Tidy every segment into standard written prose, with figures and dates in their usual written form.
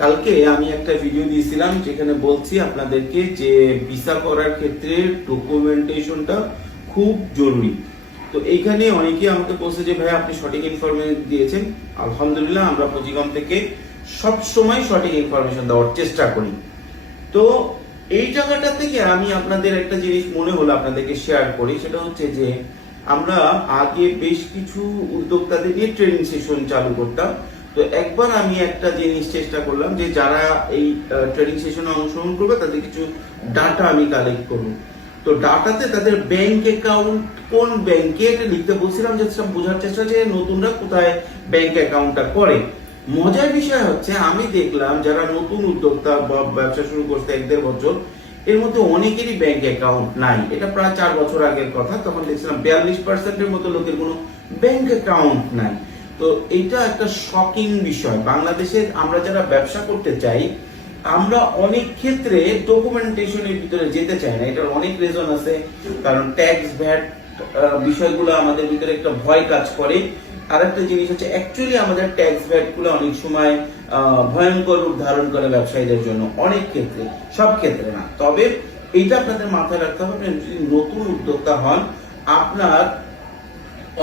কালকে আমি একটা ভিডিও দিয়েছিলাম যেখানে বলছি আপনাদেরকে যে ভিসা করার ক্ষেত্রে ডকুমেন্টেশনটা খুব জরুরি। তো এইখানে অনেকে আমাকে বলছে যে ভাই আপনি সঠিক ইনফরমেশন দিয়েছেন। আলহামদুলিল্লাহ, আমরা পুঁজিকম থেকে সব সময় সঠিক ইনফরমেশন দেওয়ার চেষ্টা করি। তো এই জায়গাটা থেকে আমি আপনাদের একটা জিনিস মনে হলো আপনাদেরকে শেয়ার করি, সেটা হচ্ছে যে আমরা আগে বেশ কিছু উদ্যোক্তাদের নিয়ে ট্রেনিং সেশন চালু করতাম। তো একবার আমি একটা জিনিস চেষ্টা করলাম যে যারা এই ট্রেনিং সেশনে অংশগ্রহণ করবে তাদের কিছু ডাটা আমি কালেক্ট করব। তো ডাটাতে তাদের ব্যাংক অ্যাকাউন্ট কোন ব্যাংকে এটা লিখতে বলছিলাম, যে বোঝার চেষ্টা যে নতুনরা কোথায় ব্যাংক অ্যাকাউন্টটা করে। মজার বিষয় হচ্ছে আমি দেখলাম যারা নতুন উদ্যোক্তা বা ব্যবসা শুরু করতে 1-1.5 বছর, এর মধ্যে অনেকেরই ব্যাংক অ্যাকাউন্ট নাই। এটা প্রায় 4 বছর আগের কথা। তখন দেখছিলাম 42%-এর মতো লোকের কোনো ব্যাংক অ্যাকাউন্ট নাই। তো এটা একটা শকিং বিষয়। বাংলাদেশে আমরা যারা ব্যবসা করতে চাই, আমরা অনেক ক্ষেত্রে ডকুমেন্টেশনের ভিতরে যেতে চাই না। এটার অনেক রিজন আছে, কারণ ট্যাক্স ভ্যাট বিষয়গুলো আমাদের ভিতরে একটা ভয় কাজ করে। আরেকটা জিনিস হচ্ছে অ্যাকচুয়ালি আমাদের ট্যাক্স ভ্যাট গুলো অনেক সময় ভয়ঙ্কর রূপ ধারণ করে ব্যবসায়ীদের জন্য, অনেক ক্ষেত্রে, সব ক্ষেত্রে না। তবে এইটা আপনাদের মাথায় রাখতে হবে, যদি নতুন উদ্যোক্তা হন, আপনার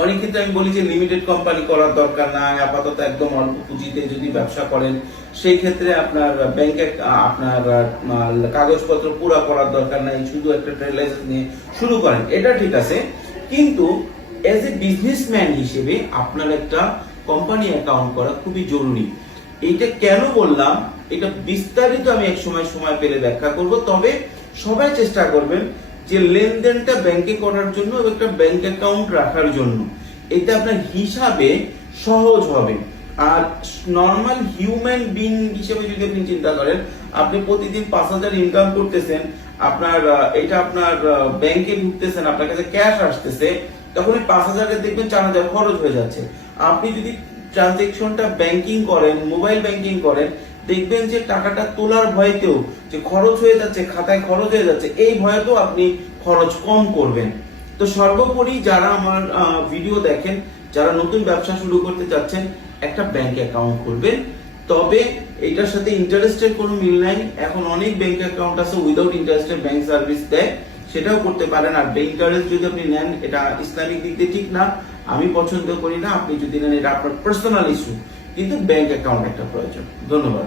অনেক ক্ষেত্রে আমি বলি যে লিমিটেড কোম্পানি করার দরকার নাই, আপাতত একদম অল্প পুঁজিতে যদি ব্যবসা করেন সেই ক্ষেত্রে আপনার ব্যাংকে আপনার কাগজপত্র পুরো করার দরকার নাই, শুধু একটা ট্রেড লাইসেন্স নিয়ে শুরু করেন, এটা ঠিক আছে। কিন্তু এজ এ বিজনেসম্যান হিসেবে আপনার একটা কোম্পানি অ্যাকাউন্ট করা খুবই জরুরি। এইটা কেন বললাম, এটা বিস্তারিত আমি এক সময় পেলে ব্যাখ্যা করব। তবে সবাই চেষ্টা করবেন যে লেনদেনটা ব্যাংকে করার জন্য এবং একটা ব্যাংক অ্যাকাউন্ট রাখার জন্য। এটা আপনার হিসাবে সহজ হবে। আর নর্মাল হিউম্যান বিং হিসেবে যদি আপনি চিন্তা করেন, আপনি প্রতিদিন 5,000 ইনকাম করতেছেন, আপনার এটা আপনার ব্যাংকে ঢুকতেছেন, আপনার কাছে ক্যাশ আসতেছে, তখন এই 5,000 দেখবেন 4,000 খরচ হয়ে যাচ্ছে। আপনি যদি ট্রানজেকশনটা ব্যাংকিং করেন, মোবাইল ব্যাংকিং করেন, দেখবেন যে টাকাটা তোলার ভয়তেও যে খরচ হয়ে যাচ্ছে, খাতায় খরচ হয়ে যাচ্ছে, এই ভয়তেও আপনি খরচ কম করবেন। তো সর্বোপরি যারা আমার ভিডিও দেখেন, যারা নতুন ব্যবসা শুরু করতে যাচ্ছেন, একটা ব্যাংক অ্যাকাউন্ট করবেন। তবে এটার সাথে ইন্টারেস্টের কোনো মিল নাই। এখন অনেক ব্যাংক অ্যাকাউন্ট আছে উইদাউট ইন্টারেস্টের ব্যাংক সার্ভিস দেয়, সেটাও করতে পারেন। আর ইন্টারেস্ট যদি আপনি নেন, এটা ইসলামিক দিক দিয়ে ঠিক না, আমি পছন্দ করি না। আপনি যদি নেন, এটা আপনার পার্সোনাল ইস্যু, কিন্তু ব্যাংক অ্যাকাউন্ট একটা প্রয়োজন। ধন্যবাদ।